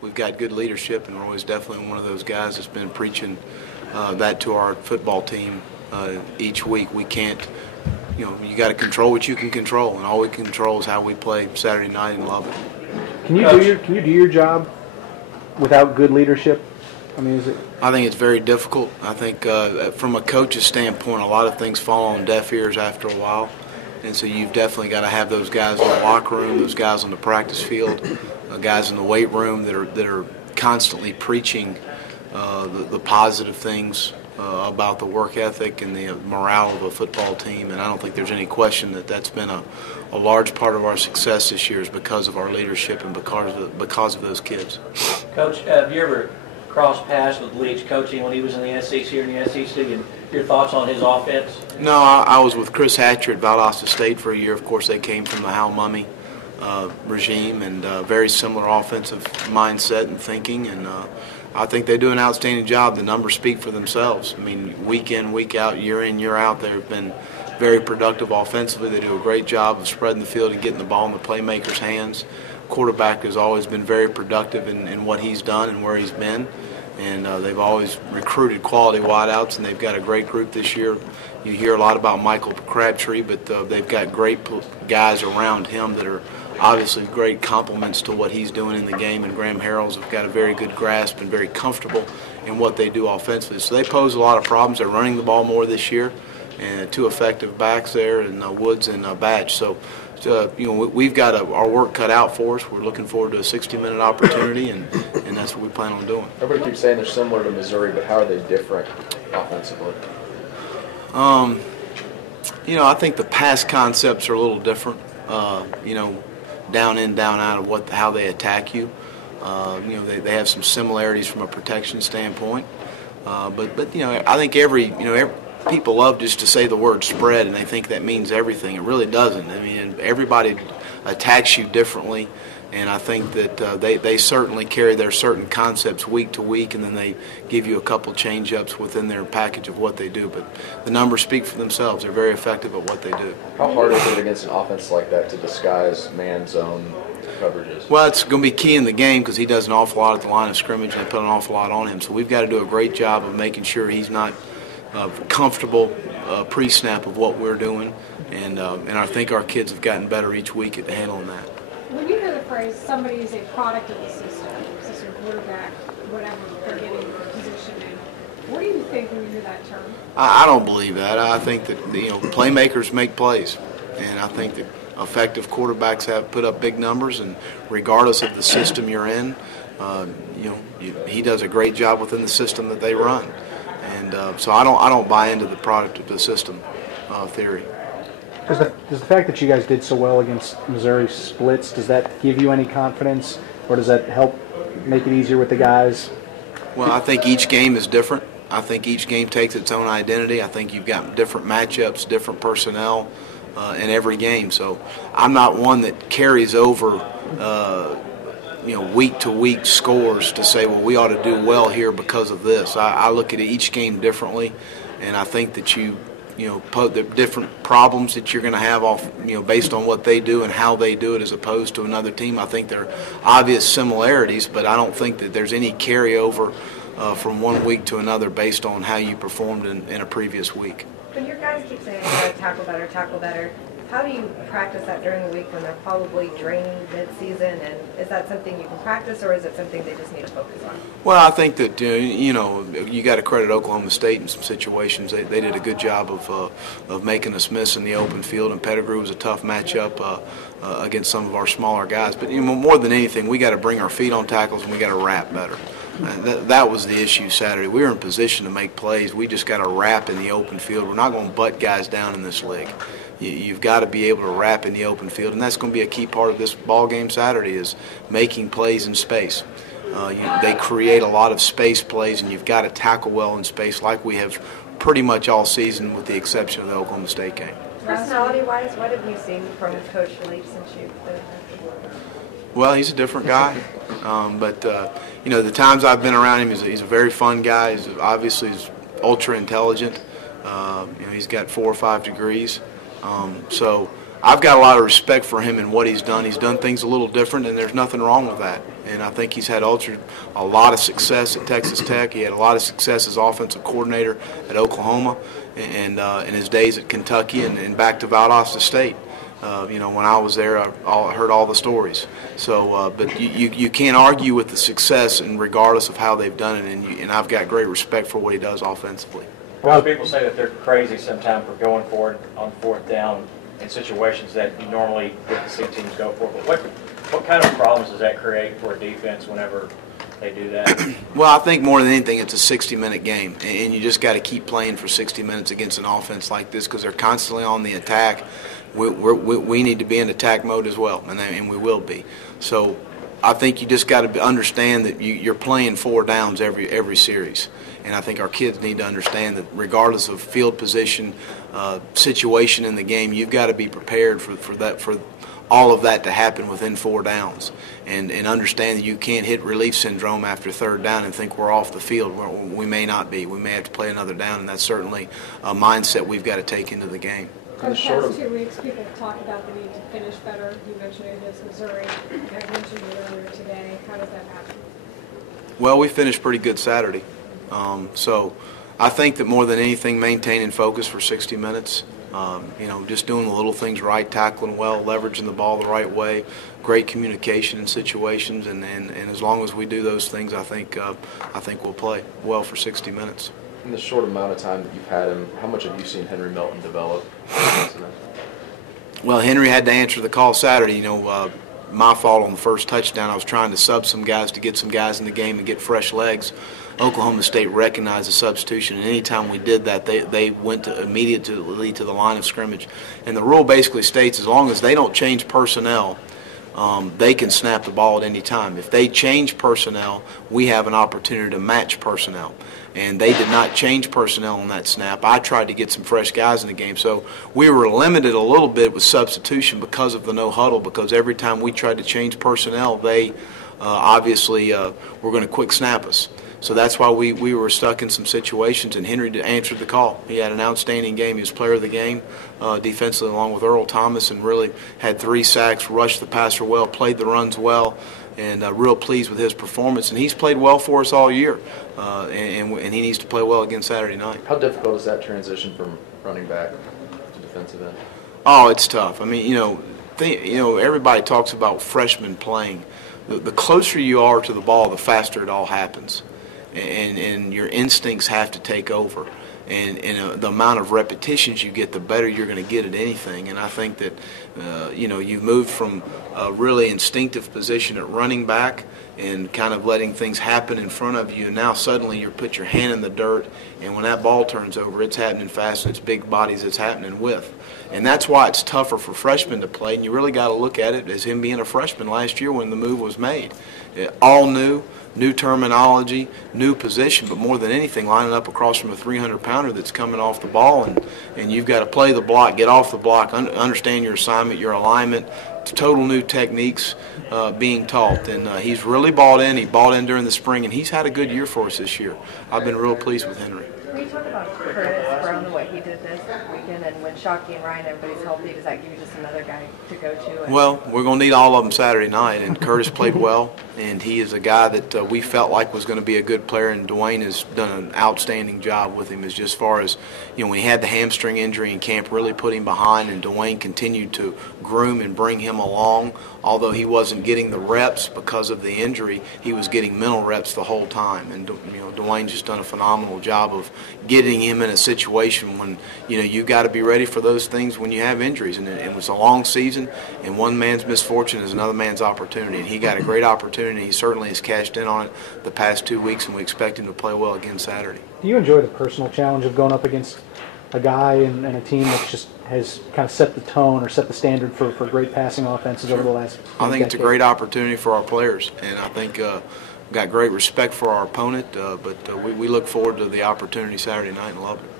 we've got good leadership, and Roy's definitely one of those guys that's been preaching that to our football team each week. We can't, you got to control what you can control, and all we can control is how we play Saturday night and love it. Can you do your job without good leadership? I mean, I think it's very difficult. I think from a coach's standpoint, a lot of things fall on deaf ears after a while. And so you've definitely got to have those guys in the locker room, those guys on the practice field, guys in the weight room that are constantly preaching the positive things about the work ethic and the morale of a football team. And I don't think there's any question that that's been a large part of our success this year is because of our leadership and because of those kids. Coach, have you ever crossed paths with Leach coaching when he was in the SEC or in the SEC, and your thoughts on his offense? No, I was with Chris Hatcher at Valdosta State for a year. Of course, they came from the Hal Mumme regime, and very similar offensive mindset and thinking, and I think they do an outstanding job. The numbers speak for themselves. I mean, week in, week out, year in, year out, they've been very productive offensively. They do a great job of spreading the field and getting the ball in the playmakers' hands. Quarterback has always been very productive in what he's done and where he's been, and they've always recruited quality wideouts, and they've got a great group this year. You hear a lot about Michael Crabtree, but they've got great guys around him that are obviously great complements to what he's doing in the game, and Graham Harrell's have got a very good grasp and very comfortable in what they do offensively. So they pose a lot of problems. They're running the ball more this year, and two effective backs there, and Woods and Batch. So we've got our work cut out for us. We're looking forward to a 60-minute opportunity, and that's what we plan on doing. Everybody keeps saying they're similar to Missouri, but how are they different offensively? I think the pass concepts are a little different. Down in, down out of how they attack you. They have some similarities from a protection standpoint. But I think every people love just to say the word spread, and they think that means everything. It really doesn't. I mean, everybody attacks you differently, and I think that they certainly carry their certain concepts week to week, and then they give you a couple change-ups within their package of what they do. But the numbers speak for themselves. They're very effective at what they do. How hard is it against an offense like that to disguise man-zone coverages? Well, it's going to be key in the game because he does an awful lot at the line of scrimmage, and they put an awful lot on him. So we've got to do a great job of making sure he's not comfortable pre-snap of what we're doing, and I think our kids have gotten better each week at handling that. When you hear the phrase, somebody is a product of the system quarterback, whatever they're getting position in, what do you think when you hear that term? I don't believe that. I think that playmakers make plays, and I think that effective quarterbacks have put up big numbers, and regardless of the system you're in, he does a great job within the system that they run, and so I don't buy into the product of the system theory. Does the fact that you guys did so well against Missouri splits, does that give you any confidence, or does that help make it easier with the guys? Well, I think each game is different. I think each game takes its own identity. I think you've got different matchups, different personnel in every game. So I'm not one that carries over week-to-week scores to say, well, we ought to do well here because of this. I look at each game differently, and I think that put the different problems that you're going to have based on what they do and how they do it as opposed to another team. I think there are obvious similarities, but I don't think that there's any carryover from one week to another based on how you performed in a previous week. When your guys keep saying, tackle better, how do you practice that during the week when they're probably draining mid-season? And is that something you can practice, or is it something they just need to focus on? Well, I think that, you got to credit Oklahoma State in some situations. They did a good job of making us miss in the open field, and Pettigrew was a tough matchup against some of our smaller guys. But more than anything, we got to bring our feet on tackles, and we got to wrap better. That was the issue Saturday. We were in position to make plays. We just got to wrap in the open field. We're not going to butt guys down in this league. You've got to be able to wrap in the open field, and that's going to be a key part of this ball game Saturday is making plays in space. They create a lot of space plays, and you've got to tackle well in space like we have pretty much all season with the exception of the Oklahoma State game. Personality-wise, what have you seen from Coach Leach since you've been? Well, he's a different guy, but the times I've been around him, he's a very fun guy. He's ultra intelligent. He's got 4 or 5 degrees. So I've got a lot of respect for him and what he's done. He's done things a little different, and there's nothing wrong with that. and I think he's had a lot of success at Texas Tech. He had a lot of success as offensive coordinator at Oklahoma, and in his days at Kentucky, and back to Valdosta State. When I was there, I heard all the stories. So, but you can't argue with the success, and regardless of how they've done it, and I've got great respect for what he does offensively. A lot of people say that they're crazy sometimes for going for it on fourth down in situations that you normally get to see teams go for. But what kind of problems does that create for a defense whenever they do that? Well, I think more than anything, it's a 60-minute game, and you just got to keep playing for 60 minutes against an offense like this because they're constantly on the attack. We need to be in attack mode as well, and we will be. So I think you just got to understand that you're playing 4 downs every series. And I think our kids need to understand that regardless of field position, situation in the game, you've got to be prepared for all of that to happen within 4 downs, and understand that you can't hit relief syndrome after 3rd down and think we're off the field. We may not be. We may have to play another down, and that's certainly a mindset we've got to take into the game. For the past 2 weeks, people have talked about the need to finish better. You mentioned it against Missouri. You guys mentioned it earlier today. How does that happen? Well, we finished pretty good Saturday. So I think that more than anything, maintaining focus for 60 minutes, just doing the little things right, tackling well, leveraging the ball the right way, great communication in situations, and as long as we do those things, I think we'll play well for 60 minutes. In the short amount of time that you've had him, how much have you seen Henry Melton develop? Well, Henry had to answer the call Saturday. My fault on the first touchdown. I was trying to sub some guys to get some guys in the game and get fresh legs. Oklahoma State recognized the substitution, and anytime we did that, they went immediately to the line of scrimmage. And the rule basically states as long as they don't change personnel, they can snap the ball at any time. If they change personnel, we have an opportunity to match personnel. And they did not change personnel on that snap. I tried to get some fresh guys in the game. So we were limited a little bit with substitution because of the no huddle, because every time we tried to change personnel, they obviously were going to quick snap us. So that's why we were stuck in some situations, and Henry answered the call. He had an outstanding game. He was player of the game defensively along with Earl Thomas, and really had 3 sacks, rushed the passer well, played the runs well, and real pleased with his performance. And he's played well for us all year, and he needs to play well again Saturday night. How difficult is that transition from running back to defensive end? Oh, it's tough. I mean, everybody talks about freshmen playing. The closer you are to the ball, the faster it all happens. And your instincts have to take over. And the amount of repetitions you get, the better you're going to get at anything. And I think that, you've moved from a really instinctive position at running back and kind of letting things happen in front of you. And now suddenly you put your hand in the dirt, and when that ball turns over, it's happening fast, and it's big bodies it's happening with. And that's why it's tougher for freshmen to play, and you really got to look at it as him being a freshman last year when the move was made. All new terminology, new position, but more than anything, lining up across from a 300-pounder that's coming off the ball, and you've got to play the block, get off the block, understand your assignment, your alignment, total new techniques being taught. And he's really bought in. He bought in during the spring, and he's had a good year for us this year. I've been real pleased with Henry. Can you talk about Curtis Brown and what he did this weekend, and when Shockey and Ryan, everybody's healthy, does that give you just another guy to go to? Well, we're going to need all of them Saturday night, and Curtis played well, and he is a guy that we felt like was going to be a good player, and Dwayne has done an outstanding job with him as far as, when he had the hamstring injury in camp, really put him behind, and Dwayne continued to groom and bring him along. Although he wasn't getting the reps because of the injury, he was getting mental reps the whole time. And Dwayne's just done a phenomenal job of getting him in a situation when you've got to be ready for those things when you have injuries. And it was a long season, and one man's misfortune is another man's opportunity. And he got a great opportunity. He certainly has cashed in on it the past 2 weeks, and we expect him to play well again Saturday. Do you enjoy the personal challenge of going up against a guy and a team that just has kind of set the tone or set the standard for great passing offenses over the last I think it's a great opportunity for our players, and I think we've got great respect for our opponent, but we look forward to the opportunity Saturday night and love it.